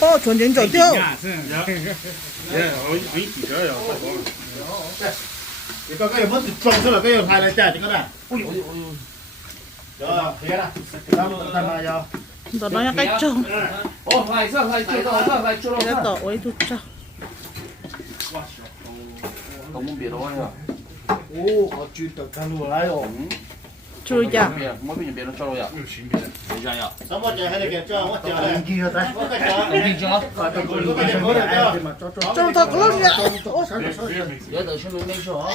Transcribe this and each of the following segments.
chuẩn chính chuẩn tiêu. Có cái mất trồng chứ là cái hai này chả chỉ có này. Rồi, thế nào? Tầm này rồi. Rồi nó cái trồng. lại chỗ Cái đó tổ ấy tụt cho. không muốn biết đâu nhá. Có chuyện tập canh lùa lại rồi. Chui chả. Mới biết biết nó cho rồi ạ. Bây giờ ạ. Sao một giờ hay là kẹt cho, một giờ này. Kia tay. Đi cho. Trồng thật lắm nhỉ. Giờ tự xin luôn đi cho.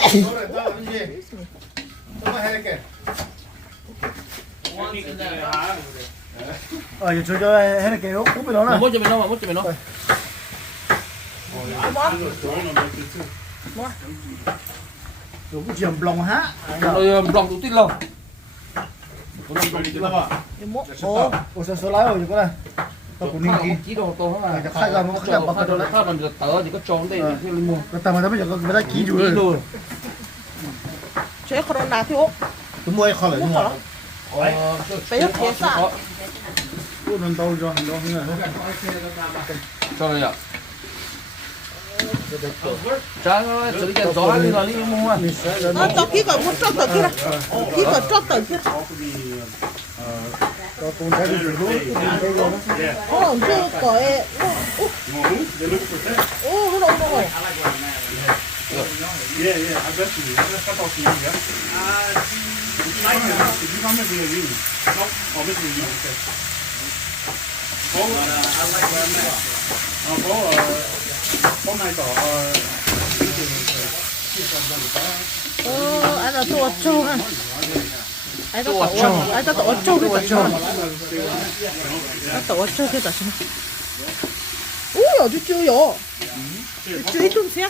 Giờ cho hết là kẹo, cũng phải đó nè. Một cho mình nó. Rồi cũng chìm lòng há. Rồi lòng tụi tin lòng. Ủa sao số lái rồi có này. Tao cũng ninh kia. Chỉ đồ to mà. Khai ra nó khai bọc vào lại.ถ้ามันจะเต๋อthì có tròn đây thì lên mua. Tao mà tao mới giờ có đã ký rồi. Chế corona thì ốc. Tôi mua kho lại đúng không? Bé hết thế sao? Cô nó đâu cho nó nữa. Cho rồi ạ. Trái nó xử lý cái gió đi rồi đi mua mà. Tao ký còn muốn cho tờ kia. Ký còn cho tờ kia. Cho tôi thấy cái gì luôn. Chưa có ấy. Nó đâu rồi. Yeah, I bet you. That's all she is, yeah. You come to be a you. No, obviously you. Okay. I like where I'm at. Hôm nay có Anh là tổ trâu ha. Anh ta tổ trâu cái tổ trâu. Anh tổ trâu cái tổ trâu. Ui, chú chưa rồi. Chú ít luôn xíu.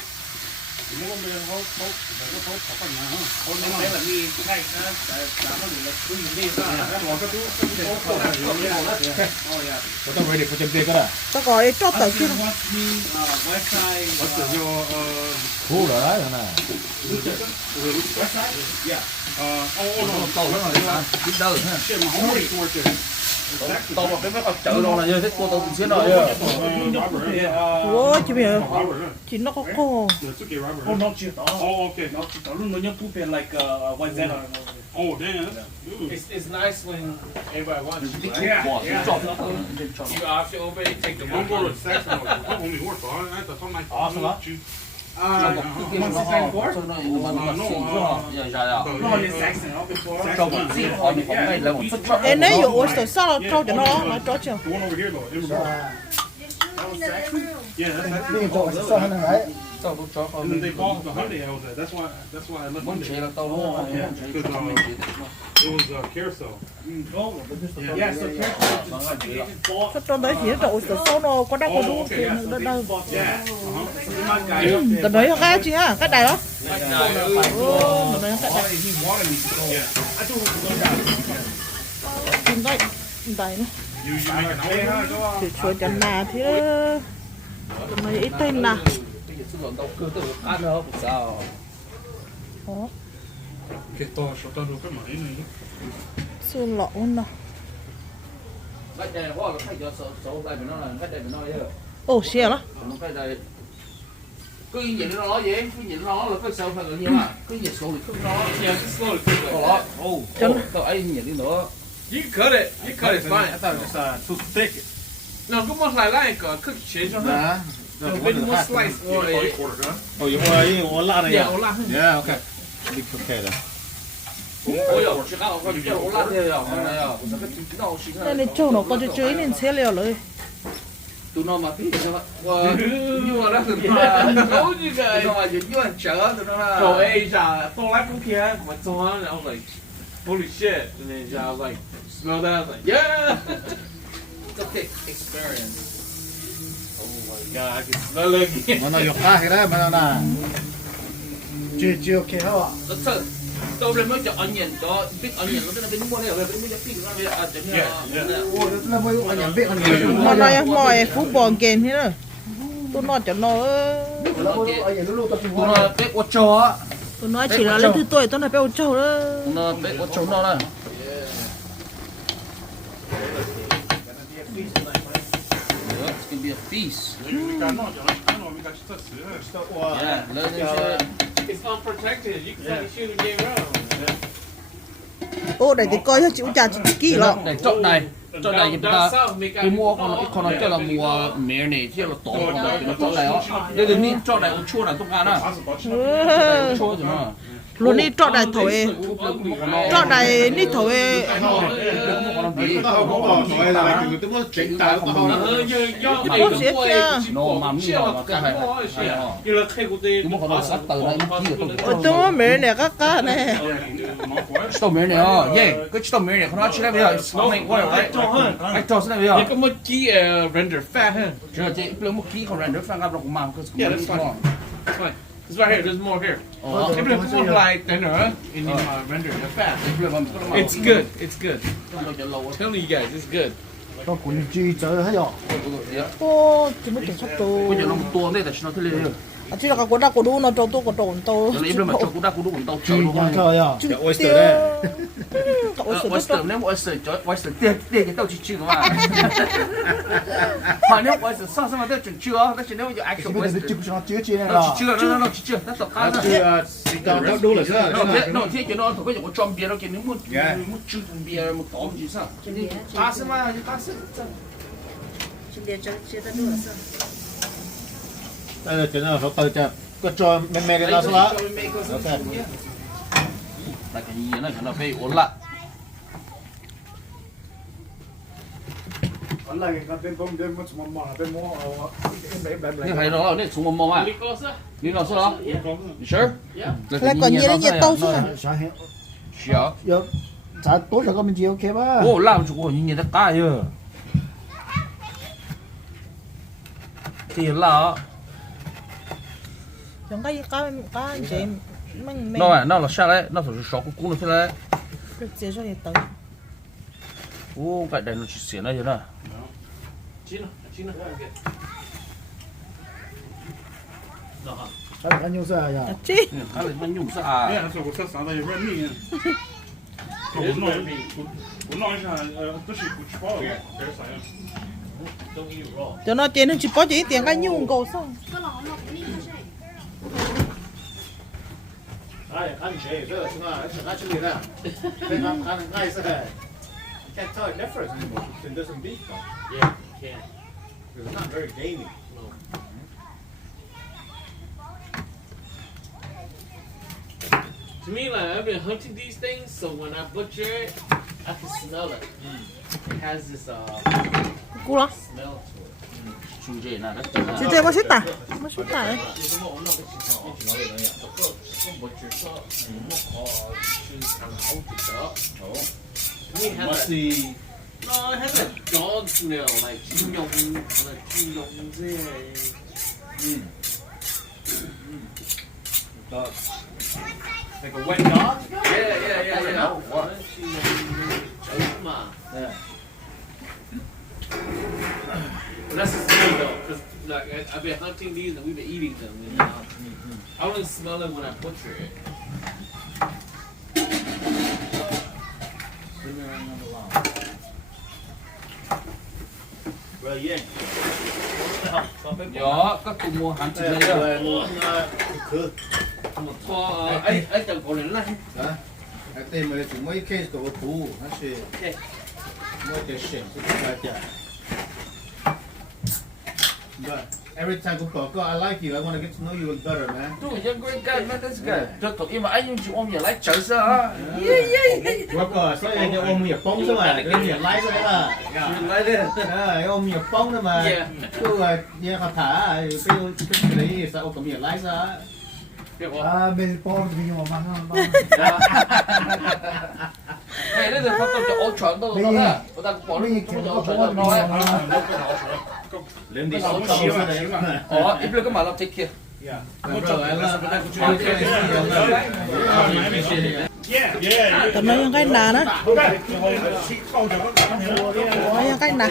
Tao về để phụ chân tiền cái này. Tao gọi cho tờ kia. Khu đó đấy này. Tàu nó rồi đi đâu ha. Tàu một cái mấy con chợ đâu là như thế cô tàu xuyên rồi. Ủa chị biết chị nó có cô. Oh, not you. Oh, okay. Luôn nó nhớ poop in like one zero. Oh, damn. It's nice when everybody wants you. Yeah. You after over, they take the Don't one. go to sex mode. It's only horse, so I have to come like. Awesome, huh? Em nếu dụ oyster sao trâu cho nó trâu chưa? The one over here though. It was Yeah, that's Đi chỗ sao hơn này. Tàu cũng cho And then they bought the Hyundai I was at. That's why I left muốn it chế there. là tàu nó It was carousel. Yeah, so careful. Sao trâu đấy thì trâu oyster sao nó có đang có đúng thì nó đâu. Yeah. Tao nói cái chị á, cái này đó. Tao nói cái này. Chính đây, đây nữa. You make an hour, huh? Thì chuột cho nà thì tao nói ít tên nà. bây giờ sử dụng tàu cơ tự ăn nó không sao. Che sto asciuttando per mai. Xương lọ nè. Cái này là có cái cho số đây mình nói là cái này mình nói chứ. Ồ, xìa đó. Nó cái này cứ nhìn nó nói vậy, cứ nhìn nó là cái sao phải là như mà cứ nhìn số thì không nó. Yeah, just slow it. Đó. Tao ấy nhìn đi nữa. You can cut it. You cut it fine. I thought it was too thick. No, come on, like cook shit. Dạ. No, when you slice or Quarter, huh? Oh, you want a lot of yeah, hola. Yeah, okay. Big okay then. Ôi giời, chuyện nào còn cái lá thế rồi, này à, nó xinh Đây này trâu nó có cho chơi nên xe liều rồi. tụi nó mà tí thì nó nhưng mà nó từ mà Told you guys. nó mà dính vô hành trở tụi nó là So Asia, tôi lái cũng kia, mà tôi nói, I was like, holy shit. And then I was like, smell that, I was like, yeah. it's a thick experience. Oh my god, I can smell it. Mà nó yok cái đấy mà nó chưa okay hả? Nó thật tôi lên mới cho onion cho big onion nó cái mua này rồi cái mua big nó bây giờ chấm nha. Ôi, nó là mới anh nhận biết anh nhận. Mà nói mỏi football game thế nữa. Tôi nói cho nó Tụi nó big what cho á. tôi nói chỉ là lên từ tuổi tôi nói bé trâu đó. Nó big what cho nó này. Skin be a feast. We got no, we got stuff. Yeah, let them It's unprotected. You can fucking shoot and get around. Ô, để thì coi cho chịu trà kỹ lọ. này chốt này người ta tôi mua con nó cho là mua mẹ này chứ là tổ con này nó chốt này đó đây là ní chốt này cũng chua này tung ăn à chua rồi mà Luôn đi trọ đại thổi, trọ đại ní thổi. Tôi mẹ này các cá này. tàu mẹ này yeah cái tàu mẹ này nó chỉ là bây giờ mình qua rồi anh cho thế này bây giờ có một ký render fat hơn. rồi chị lấy một ký còn render fan gặp được mà Yeah, that's fine. It's fine. It's right here. There's more here. If you put like thinner in render the fat, it's good. It's good. I'm telling you guys, it's good. Có cuốn chi chơi hết rồi. Ô, chỉ mới kiểm soát tôi. bây giờ nó tua đây là nó thế này À, chỉ là cái cuốn đa cuốn đu nó trâu tôi còn trâu tôi. rồi em mà cho cũng đã cũng đủ tàu Chi chơi nhà chơi à. Chứ oyster đấy. oyster nếu oyster cho oyster tiền cái tàu chỉ chưa mà mà nếu oyster sao sao mà tao chừng chưa nó chỉ nếu giờ Chỉ actual biết là oyster chụp cho nó chứa chi này nó là. chỉ chưa nó tập cá Nó đủ là sao? nó thế cái nó thôi cái một trong bia nó cái nếu một chút bia một tóm gì sao cá xem mà cá xem Đây là chuyện nào nó từ chợ có cho mẹ cái nào sao đó. là cái gì nó phải ổn lại nhưng hay nó này xuống mông à đi nó sao đó sure Lại còn nhiều nhiệt tàu xuống à. Sao hiện? sure Giờ trả tối là có mình chiếu kém á. ô làm chủ của nhìn tất cả rồi thì là Chẳng cái gì mình nó là sao đấy nó phải số của cú nó thế đấy cái chế cho nhiệt tàu. ô cái này nó chỉ xỉa này rồi nè Chino. Sao được anh nhiều sao à? Chứ. cái này nó nhung sao à Yeah, so what's that? They run me. We're not this is good spot. Yeah, there's I am. Don't eat it raw. Cho nó trên nó chỉ có chỉ tiền cái nhung cầu xong. Anh chế rất là chúng ta sẽ ăn chili nè. Ăn ngay sẽ. Can't tell the difference anymore between this and beef. Yeah, you can. It's not very gamey. To me, like I've been hunting these things, so when I butcher it, I can smell it. It has this Cú lắm. smell to it. chủ đề là đất chính Chị chơi có xích tả. Có xích tả đấy. No, it has a dog smell, like chiyong, Like a wet dog? Yeah. Yeah. That's the smell though, because like I've been hunting these and we've been eating them. You know? I only smell it when I butcher it. Rồi yeah. đó các cụ mua hàng chục này rồi một kho ấy chẳng có đến này. Cái mà chúng mấy case của thủ nó sẽ mỗi cái chuyện cũng phải trả. But every time I go, I like you. I want to get to know you better, man. Dude, you're a great guy, man. This guy. Cho tụi em mà anh dùng chịu ôm nhà lái chở sao? Work so anh ôm nhiều bông thôi mà, cái nhiều lái rồi mà. Lái đi. Ôm nhiều bông thôi mà. Cứ là nhà họ thả, cái đấy sao ôm nhiều lái ra. À, mình bom thì mình mà mang Này, đây là phát tôi cho ổ chuẩn đâu đó nè. Người ta bỏ lên cái ổ chuẩn đâu đó. Lên đi sống chiếu đấy. Ít lên cái mà làm thế kia. Tầm nó cái nà đó. Nó cái nà.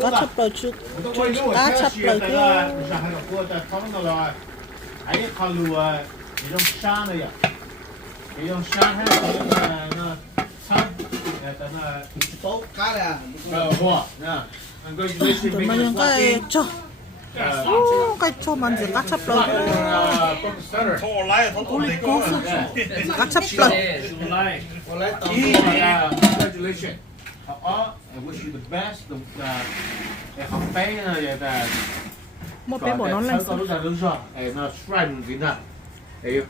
Cá chắp lời trước. Cá chắp lời kia. Ấy con lùa thì trong xa này à? Thì trong xa hay là nó xa tốt cái là Tụi mình những cái cho cái cho mình chỉ cắt chắp lời cắt chắp lời Congratulations. I wish you the best. Học bé là một bé bỏ nó lên sau đó đúng rồi. Nó strand gì nè.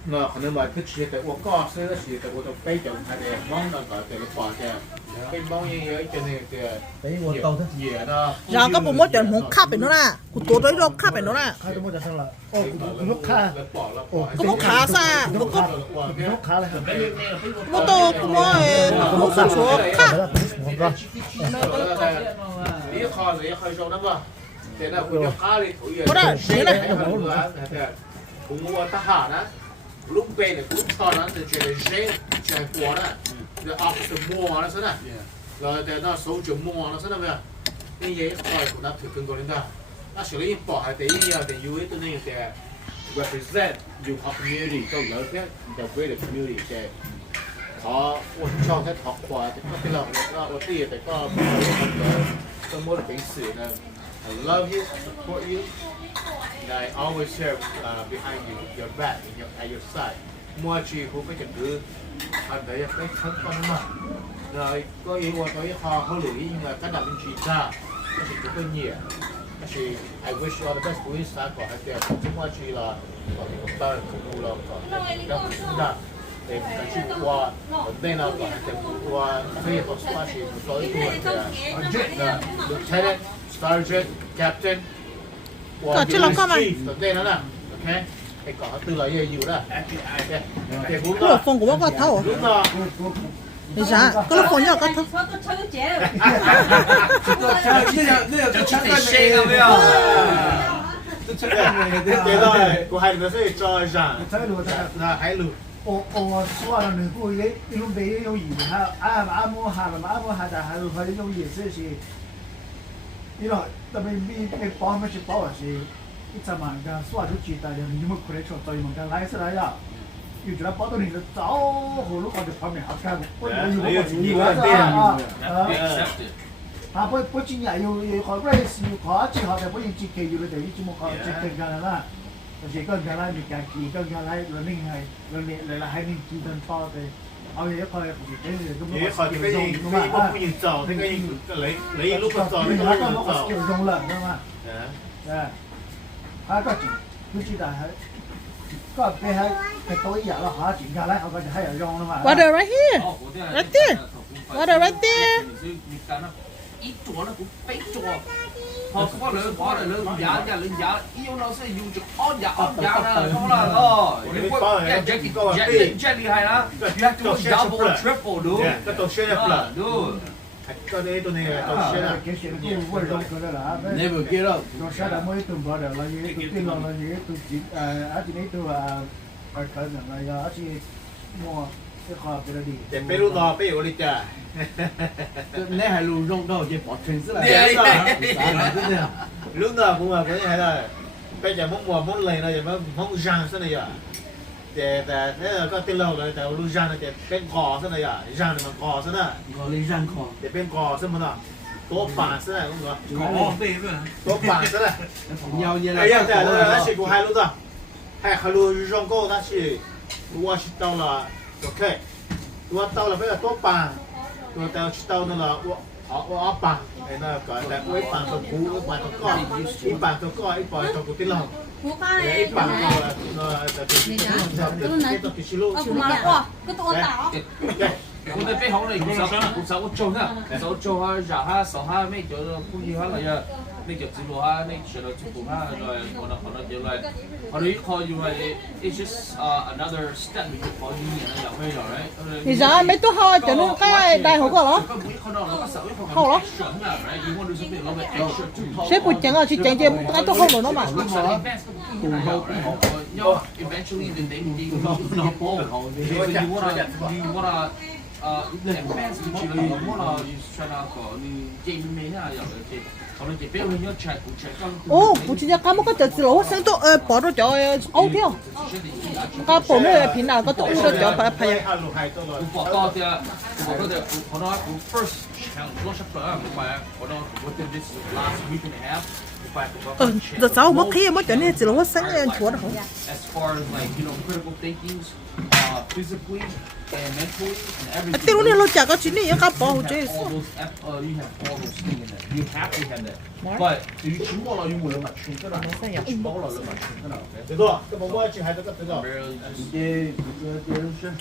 Nó khả năng mà thích gì tại uống có sẽ gì tại uống bé chồng hay là món nó gọi là quả kìa. Cái món như vậy cho nên thì Đấy một tàu thôi. gì đó. giờ có một mối chuyện muốn khắp bên nó nè của tôi đấy đâu khắp bên nó nè Hai đứa một thằng là ô lúc khá có một khá xa có lúc khá là một tô có một số số khá Lý kho thì kho sâu lắm mà. Thế nào cũng cho cá đi thổi cũng mua ta hạ đó. Lúc về thì cũng cho nó từ chuyện dễ chạy qua đó. Rồi ọc từ mua nó sẽ nè. Rồi thì nó số chữ mua nó sẽ nè bây giờ. Như vậy khỏi cũng đã thực hiện qua nó xử lý bỏ hay tí thì you ấy tôi nên thì represent you community cho lớn thế the greater community thì họ cho cái học quả thì có cái lòng nó ở đây thì có tôi muốnเป็นสื่อนะ I love you support you and I always here behind you your back and your at your side mua chi cũng phải chừng cứ anh đấy cái thân con mà rồi có ý qua tới họ họ lưỡi nhưng mà cái đặc biệt chỉ ra nó chỉ có nhiều Actually, I wish you all the best. We start for at there. Too much là chúng ta không đủ là chúng ta để chỉ qua bên nào còn để qua phía của squash thì có ít là lieutenant, sergeant, captain. Có chứ lòng không à? Đây nó nè, ok. Cái có từ là gì nhiều đó. Cái bốn cái phòng của bác có thấu đúng rồi. thì sao cái phòng nhỏ có thấu就出嚟 shake 咁樣。cái rồi của hai đứa sẽ cho rằng là hai lượt ô số là người cô ấy lúc đấy yêu gì à mua hàng mà mua hàng là phải yêu gì sẽ gì you know tại vì cái bao mà chỉ bao là gì ít mà cái số là chỉ tại vì mình không có cho mình cái lái xe này à yêu cho nó bao nhiêu người cháu hồi lúc còn được family học cái có nhiều nhiều à bữa chính nhà yêu khỏi race yêu khỏi chỉ họ để bữa chỉ kêu yêu để chỉ một họ chỉ cần cái là chỉ cần cái là mình cái chỉ cần cái là learning hay learning là hay mình chỉ cần to thìเอาเยอะคอยcái gì cũng cái khỏi cái gì cái không nhìn trò thì cái lấy lúc con trò cái lấy nó lúc có trò skill dùng lần đó mà hai cái chuyện cứ chỉ là có cái hai cái tối giờ là họ chuyện ra lấy họ có thể hay ở dùng đó mà water right here right there water right there ít chỗ nó cũng bấy chỗ họ có lớn bỏ là lớn giá yêu nó sẽ dùng cho on giá là không là jelly hay đó you have to double triple đúng cái tổ xe là đúng cái đấy tôi này tổ xe là cái chuyện cũng quay đầu cái đó là never get up nó sẽ là mới từng vào là gì tôi tin là gì tôi chỉ chỉ đấy tôi phải khởi rằng là chỉ mua cái kho cái đi đểไปรู้ต่อไปอยู่เลยจ้ะ nãy hai lù rong đâu chỉ bỏ trên dưới là lúc nào cũng là cái này là bây giờ muốn lấy này giờ muốn rang thế này à để thế là có tiền lâu rồiแต่รู้rang nàyเป็นคอthế này à rang nàyมันคอthếน่ะ gọi lên răng kho đểเป็นคอthếมันอ่ะโต๊ะป่าthế này cũng được có bê mà โต๊ะป่าthế này nhau như哎呀，对对，那是我还录的，还录用过，但是我是到了 OK，我到了那个多板，我到那个我板，哎那个我一板到鼓，一板到高，一板到高，一板到鼓的了，一板到到第十路，我哋背後嚟手做啦，手做下，然後手下咩做到估計下嚟啊，你就知道下，你上到全部下來，可能就嚟，我哋可以話，it's just another step 你就可以入去咗，right？thì sao mấy tôi hỏi cho nó cái đại học đó học đó sẽ bụi chẳng à chỉ chẳng chỉ cái tôi không được nó mà eventually then they will go. You wanna em bé是住你我啦，上那个你见面啊，有嘅，可能就俾佢一齊顧齊咁。ô bố chỉ cho cá một cái chợ chỉ lỗ sang to bỏ đó cho ấu tiêu cá bổ nó là pin nào có tụ đó cho phải phải 我多啲，我嗰啲可能我 first 搶咗出嚟啊，唔係啊，可能 within this last week and a half。giờ sáu mất khi mất chuyện này chỉ lỗ sang lên chúa đó As far as like critical thinking, physically and mentally and everything. tiêu này lo chả có chuyện này cá bỏ chứ You have all those things in there. You have to have that. But do you chúng là dùng một mặt chuyện cái nào? Chúng là mặt chuyện cái nào? 对多，这么我去还这个对多。 Barely just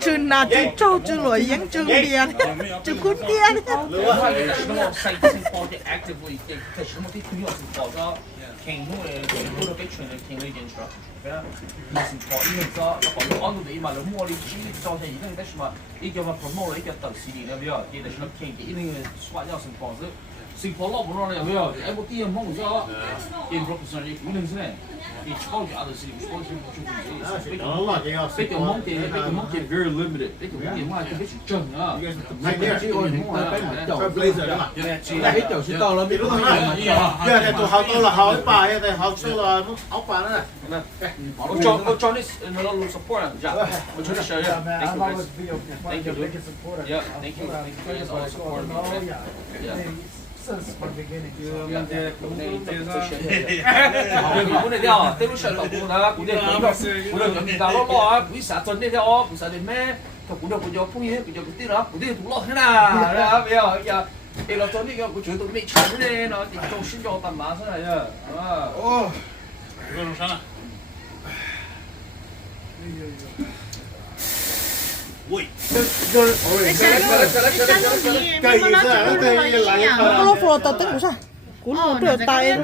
chứ nào chứ trâu chứ lội yến chứ biển chứ cút biển actively 其實我啲朋友是學咗傾嗰個俾全力傾呢件事，以前學呢個學咗安到你嘛，你摸你知你做嘢而家你得什麼？你叫我 promote 你叫特事年了沒有？你得什麼傾嘅？因為說要情況是。成個攞唔攞你有冇？有冇啲人懵咗？你唔 represent 你估定先，你抄住阿度事，唔抄住唔做嘢。俾條懵嘅 very limited，俾條懵嘅媽係俾條真啊！係咩？知我懵啊！穿 blazer 的嘛。喺度先到了，你都现在都好多了，好一把，现在好吃了，好板了。我 join this in a lot of support 啊，我出嚟 show you。Thank you guys. Yeah, thank you guys all support me. Yeah. Since the beginning. Cũng này theo, tên lúc sợi cũng là cũng được cũng được những cái lo quý xã tuần đây theo, quý xã đến mẹ, cũng được cũng do phong hiến, cũng do cái đó, cũng được cũng lo thế nào, đó bây giờ thì là tuần này cũng chuyển tụi mình chơi này nó thì trong sinh cho tầm má thế này nhá, 어. 이거는 사나. ui. Cây gì sao? Cây lại. có lo phù tao tính của sao cú nó đưa tay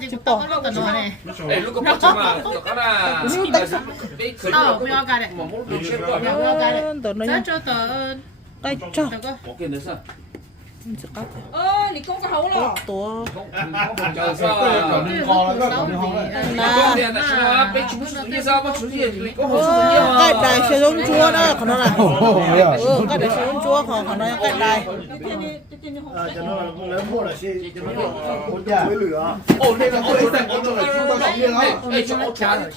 chỉ bỏ Ê, lúc có chồng mà, cái là cái mà muốn được xem rồi, tao nó tay cho có cái nữa sao?你公個好咯， tổ chờ sao? Con này là bị chúng như sao mà chúng gì có hồ sơ cái đài sử dụng chúa đó còn nó là cái đài sử dụng chúa còn nó cái đài Cho nó lớn mua là gì? Một nhà với lửa. Ồ, đây là chỗ này, ê, chỗ chán,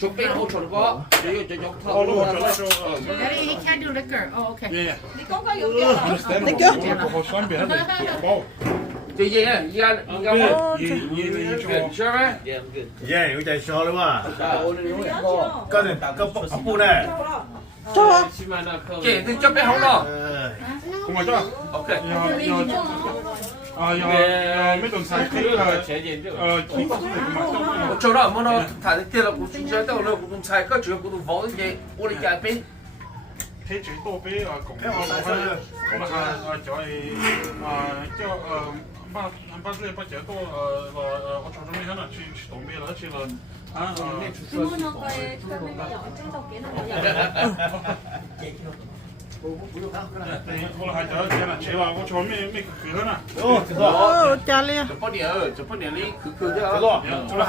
chỗ bên hỗ trợ có, để cho nhóc thợ. he can't do liquor. Oh, okay. 예. 你公個用嘅， thấy chưa 뭐 선배한테 뭐. Thì gì á, gì ăn, gì ăn không? 이 Sure man? 예, 여기 잘 셔, 봐. 有 cái bụng này. cho Chị thì cho bé không lo. 고마워. Ok. mấy tuần sau cái chỗ đó mà nó thả cái tiền là cũng chính xác đâu, nó cũng xài các chuyện cũng võ cái gì, ô đi chạy bên. thế chỉ tô bé cũng 저희 저 ban lễ bắt đầu ở chỗ trong này là chỉ đồng biệt là chỉ là後來係就有人扯話我做咩佢啦ô cha lia Chụp bữa này đi cứ chứ. 後來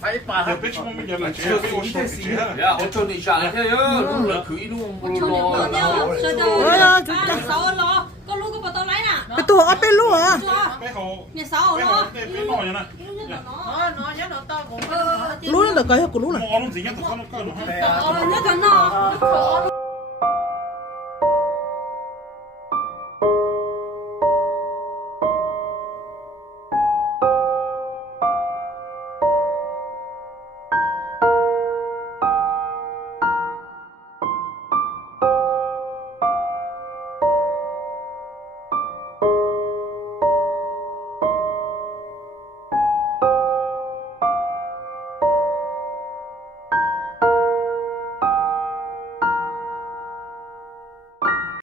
係又俾出咩人扯俾我做扯啦 Dạ, ở chỗ này xài thế á, lúc là cứ luôn lo. có lúc có bao lấy nè, cái tổ ở bên luôn à 俾號 nhà sáu 俾 lo, 號俾多人啦 nó nhớ nó to cũng, luôn là cái của luôn là 我諗自己讀翻都夠啦 nó cần nó.